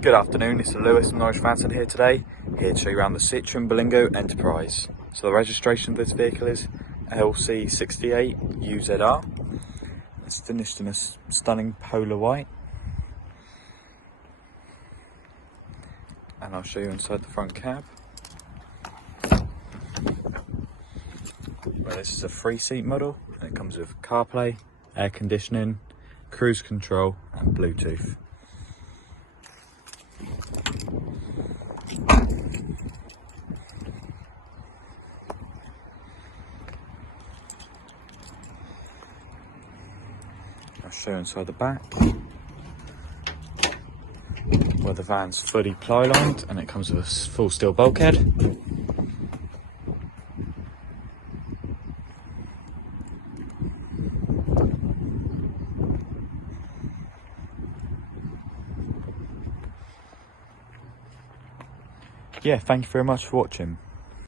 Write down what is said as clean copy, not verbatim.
Good afternoon, it's Lewis from Norwich Fancy here today, here to show you around the Citroen Berlingo Enterprise. So the registration of this vehicle is LC68 UZR. It's finished in a stunning polar white. And I'll show you inside the front cab. Well, this is a 3-seat model and it comes with CarPlay, air conditioning, cruise control and Bluetooth. I'll show you inside the back, where the van's fully ply-lined and it comes with a full steel bulkhead. Yeah, thank you very much for watching.